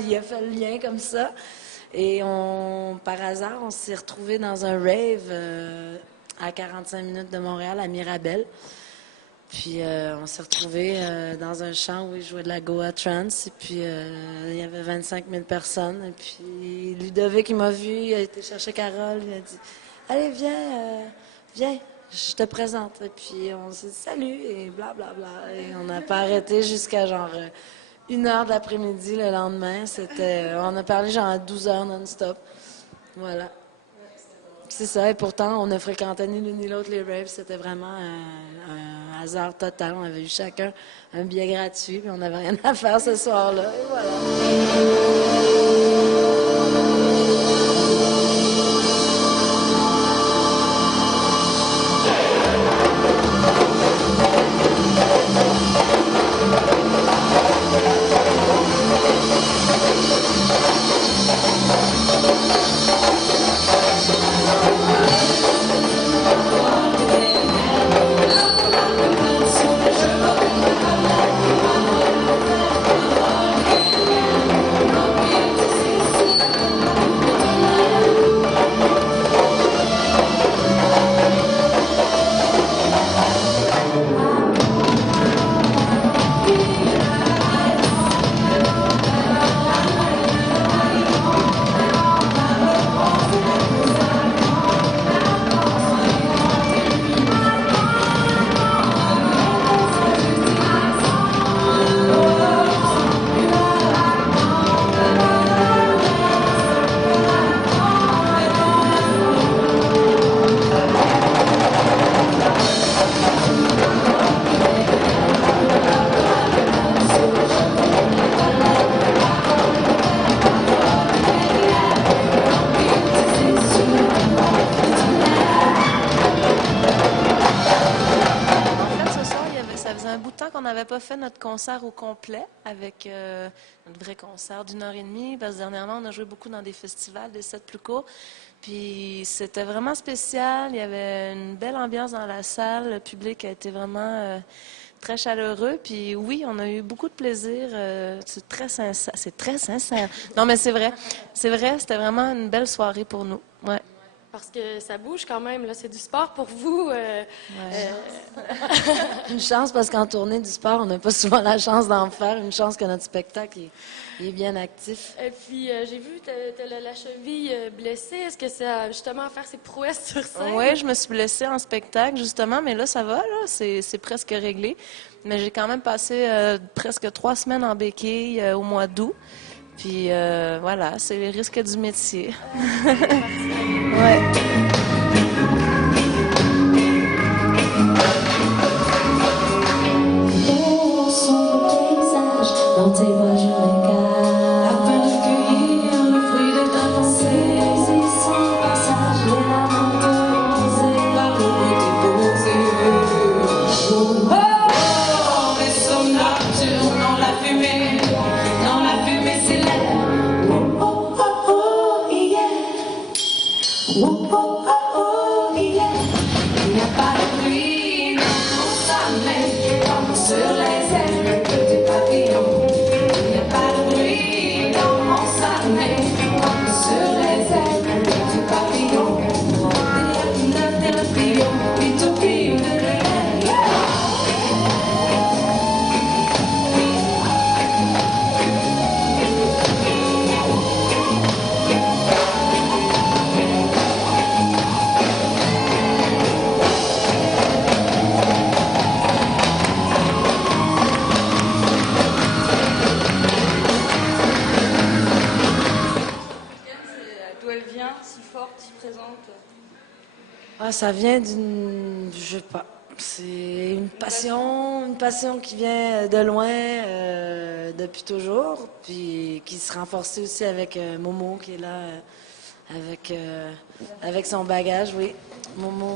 reliait comme ça. Et par hasard, on s'est retrouvés dans un rave à 45 minutes de Montréal, à Mirabel. Puis on s'est retrouvés dans un champ où je jouais de la couleur trance. Puis il y avait 25 000 personnes. Puis Ludovic Murphy a été chercher Karen. Il a dit allez, viens, je te présente. Puis on s'est dit salut. On a arrêté jusqu'à genre 1h l'après-midi le lendemain. On a parlé genre 12 heures non-stop. Voilà. C'est ça. Et plus tard, on a fréquenté des millions de rêves. C'était vraiment un hasard total. On avait chacun un billet gratuit. On avait rien à faire ce soir-là. Parce que ça bouge quand même, là, c'est du sport pour vous. Et puis, j'ai vu, tu as la cheville blessée. Est-ce que c'est justement à faire ses prouesses sur scène? Ah, ça fait partie de la vie. Dans tes bras je regarde, à peine de cueillir le fruit de ta pensée. Sans passage, les larmes te rosées, par le bruit déposé. Oh, oh, oh, vaisseau nocturne dans la fumée célèbre. Oh, oh, oh, oh, yeah. Oh, oh, oh, oh, yeah. Il n'y a pas de pluie dans mon sommeil, comme sur les ailes d'un petit papillon. D'où elle vient, si forte, si présente? Ça vient je sais pas, c'est une passion qui vient de loin depuis toujours, puis qui se renforce aussi avec Momo qui est là, avec son bagage. Momo,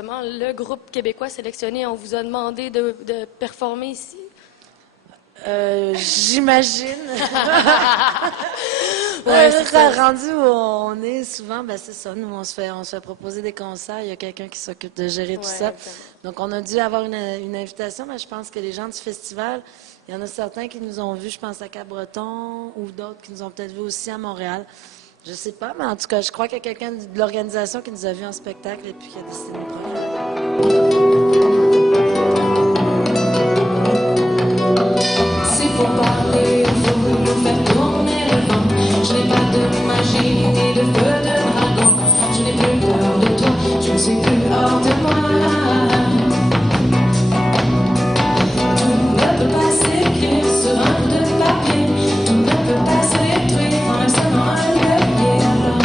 justement, le groupe québécois sélectionné, on vous a demandé de performer ici? J'imagine. Ouais, c'est ça. On est souvent la saison, on se fait proposer des concerts, il y a quelqu'un qui s'occupe de gérer ça. Ouais, évidemment. Donc on a dû avoir une invitation, mais je pense que les gens du festival, il y en a certains qui nous ont vus, je pense à Cap-Breton, ou d'autres qui nous ont peut-être vus ici à Montréal. Je sais pas, mais en tout cas, je crois qu'il y a quelqu'un de l'organisation qui nous a fait un spectacle. C'est pour parler, faut nous faire tourner le vent. Je n'ai pas de magie ni de feu de dragon. Je n'ai plus peur de toi, je ne suis plus hors de moi. Tout ne peut pas s'écrire sur un bout de papier. Tout ne peut pas se détruire en installant un levier. Alors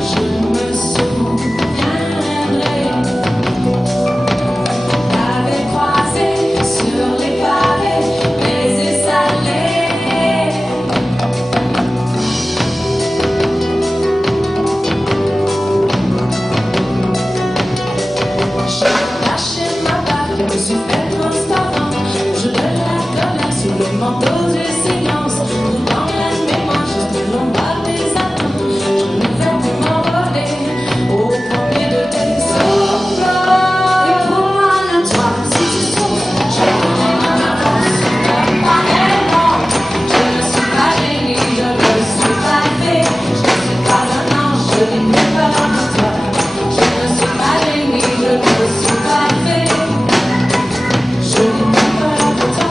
je me souviendrai. T'avais croisé sur les pavés, baisers salés. J'ai lâché ma barque, je me suis fait transparent. Je de la colère sous le manteau du silence. Dans la mémoire, juste l'ombre des attentes. Je ne vais plus m'envoler au premier de tes souffles. Et pour moi, le toi, si tu souffres, je connais mon avance. Pas d'aimant, je ne suis pas génie, je ne suis pas fée. Je ne suis pas un ange, je n'ai plus peur de toi. Je ne suis pas génie, je ne suis pas fée. Je n'ai plus peur de toi.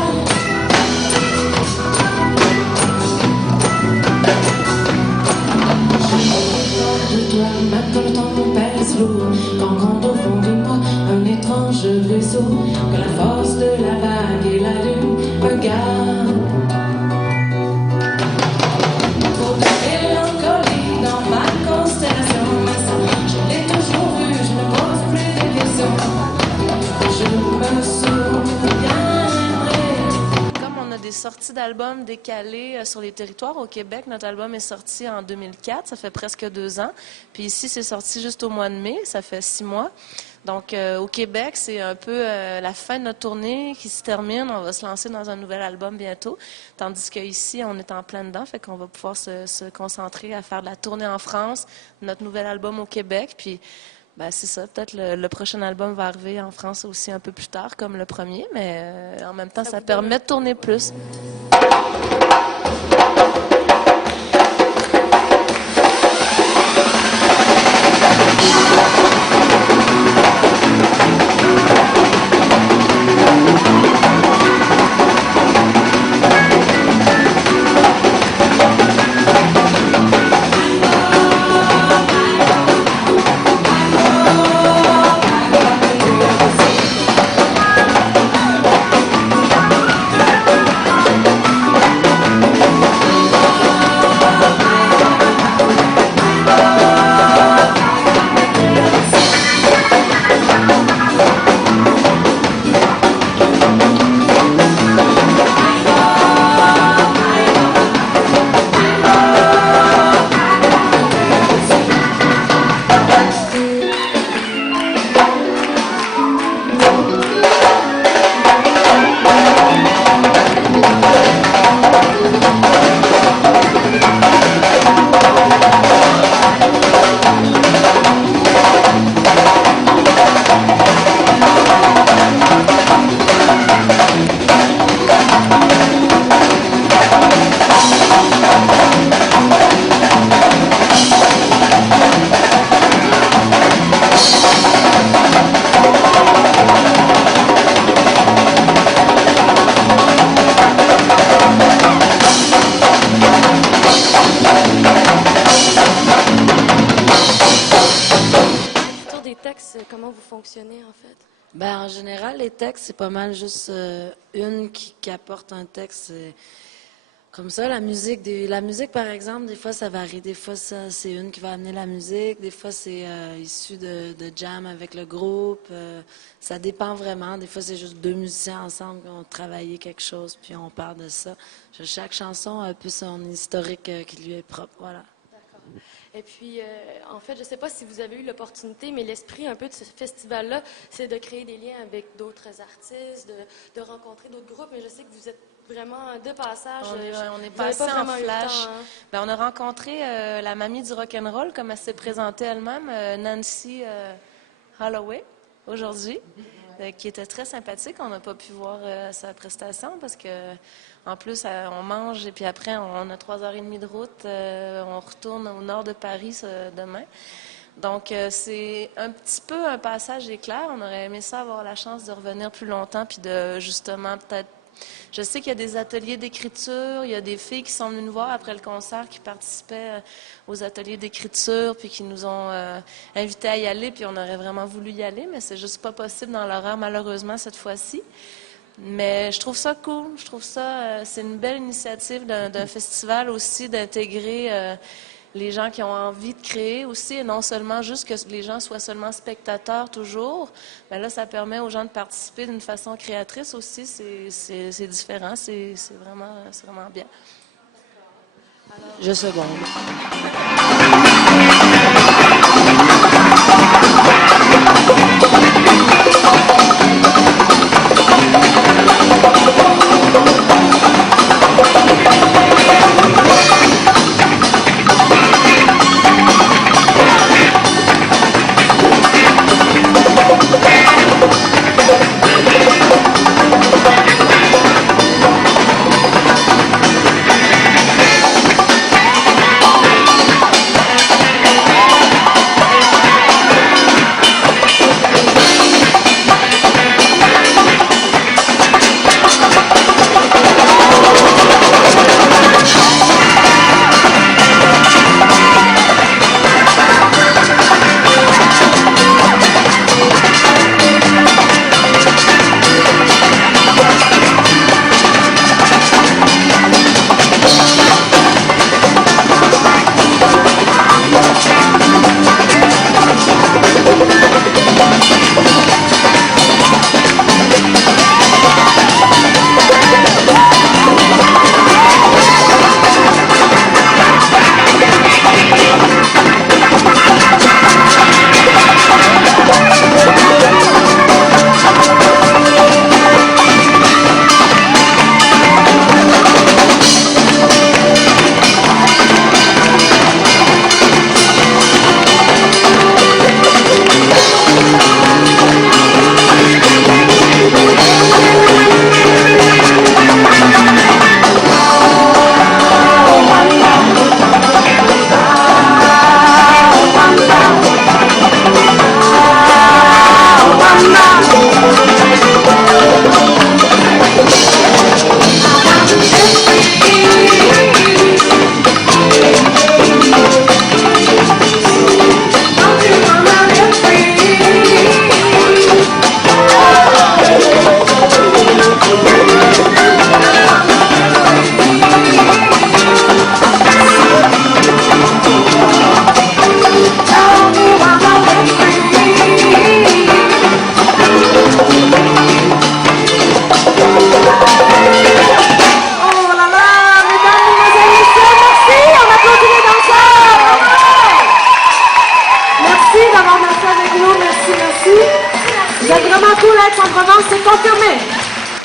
Je dois, même quand le temps nous pèse lourd, quand gronde au fond de moi un étrange vaisseau, que la force de la vague et la lune regardent. Trop de mélancolie dans ma constellation, mais ça, je l'ai toujours vu, je ne pose plus de questions. Je me souviendrai. C'est un petit album décalé sur les territoires au Québec. Notre album est sorti en 2004, il y a presque 2 ans. Ici, c'est sorti jusqu'au mois de mai, ça fait 6 mois. Donc, au Québec, c'est un peu la fin de notre tournée. Si ça revient, on va se lancer dans un nouvel album bientôt. Tandis que ici, on est en plein dedans, fait qu'on va pouvoir se concentrer à faire la tournée en France, notre nouvel album au Québec. Puis, c'est ça, le prochain album va arriver en France aussi un peu plus tard, comme le premier, mais on va Ça vous donne un peu, ouais. Comment vous fonctionnez, en fait? En général, les textes, c'est pas mal juste les mots qui apportent un texte. Comme ça, la musique, par exemple, des fois, ça va arriver comme ça, c'est une faire la musique, des fois, c'est de jam avec le groupe. Ça dépend vraiment. Des fois, c'est juste 2 musiciens ensemble pour travailler quelque chose, qui vont parler de ça. Chaque chanson a tout son historique écrit. D'accord. Et puis, en fait, je ne sais pas si vous avez eu l'opportunité, mais l'esprit un peu de ce festival-là, c'est de créer des liens avec d'autres artistes, de rencontrer d'autres groupes, mais je sais que vous êtes vraiment de passage, vous n'avez pas vraiment eu le temps, hein? On a rencontré la mamie du rock'n'roll, comme elle s'est présentée elle-même, Nancy Holloway, Ouais. aujourd'hui, qui était très sympathique. On n'a pas pu voir sa prestation parce que, en plus, on mange, puis après, on va avoir 3h30 de route, on retourne au nord de Paris demain. Donc, c'est un petit peu un passage éclair. On aurait aimé ça avoir la chance de revenir plus longtemps, puis de justement peut-être. Je sais qu'il y a des ateliers d'écriture, il y a des filles qui sont venues voir après le concert, qui participaient aux ateliers d'écriture, puis qui nous ont invités à y aller, puis on aurait vraiment voulu y aller, mais c'est juste pas possible dans la rame, malheureusement, cette fois-ci. Mais je trouve ça cool, je trouve ça, c'est une belle initiative d'un festival aussi d'intégrer des gens qui ont envie de créer aussi, non seulement juste que les gens soient seulement spectateurs toujours, mais là, ça permet aux gens de participer de façon créatrice aussi. Alors,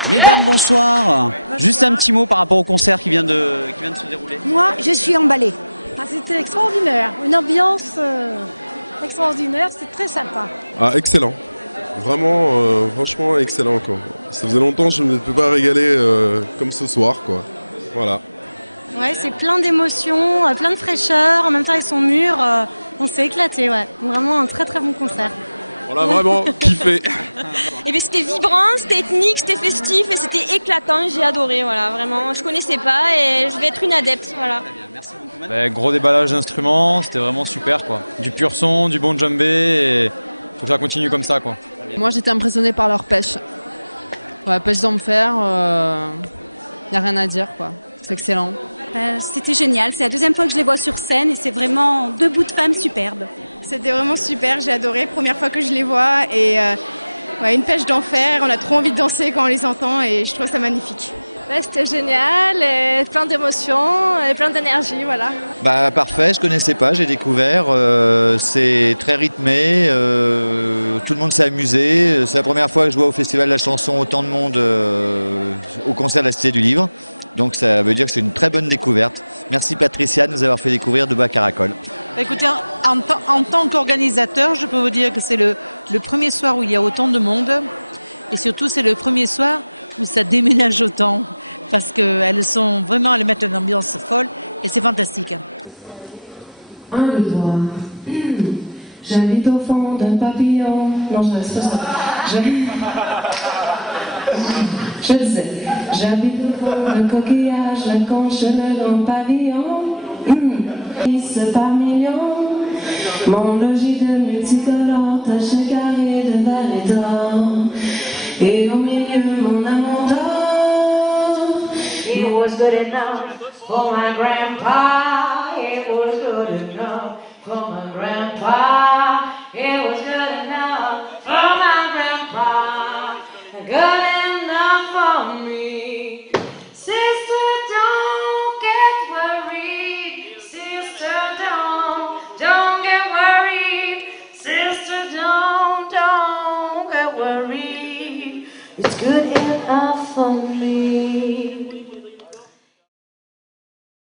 Mesdames, bonsoir. Juste un petit mot par rapport au concert qui vient de se dérouler. Moi, je suis emballée. C'était extraordinaire, une ambiance extraordinaire, c'est très sympa. Ah, excellent. Vraiment, franchement, excellent, quoi. Ça faisait longtemps que je ne me peux pas régaler comme ce soir, quoi. Voilà. Ouais, c'est plein d'émotions, plein de fraîcheur, en même temps ils sont mûrs, on s'est éclaté, ouais. Vraiment un très très bon concert. On a vraiment kiffé. Et bien c'était vibrant, c'était ethnique, c'était festif et c'était éclatant, j'ai adoré, voilà, vraiment. Je connaissais pas et je vais être une adepte, voilà. Merci beaucoup. Gros déballage d'instruments, c'était vraiment super, quoi. Du pur son, du bon djembé, et faut que ça continue comme ça, quoi. Moi j'étais impressionnée par leur pêche. Ouais, pêche d'enfer, y a rien à dire, quoi. C'est excellent. C'était génial, c'est la deuxième fois que je les vois sur scène et c'est vraiment deux bouts de femmes superbes. C'était vraiment super, j'ai adoré, première fois que je les vois et ouais, une pêche d'enfer, on a trop envie de danser quand on les entend et je trouve ça magnifique. Ouais, c'était génial, et plein d'émotions, et plein d'énergie, voilà. Bah parfait, je connaissais pas, j'ai découvert, c'est très rythmé, tout le monde s'est amusé, c'est la première fois que je vois au Festival de la chanson autant de monde au concert de la Cité du Livre, donc ça veut dire que c'est une très bonne découverte. Merci Patricia de nous avoir fait découvrir Debout à Caracol. Écoutez, en tant qu'organisateur, je peux vous dire que c'est le premier soir où il y a autant de monde, et surtout c'est le premier soir où ça déménage autant, parce qu'elles sont vraiment à les mettre une ambiance folle, et c'est fantastique. J'habite au fond d'un papillon. Non, c'est pas ça. Je disais, j'habite au fond d'un coquillage, la conche, le grand pavillon. Par millions, mon logis de multicolore, taché carré de vallée d'or. Et au milieu, mon amour d'or. It was good enough for my grandpa. It was good enough for my grandpa.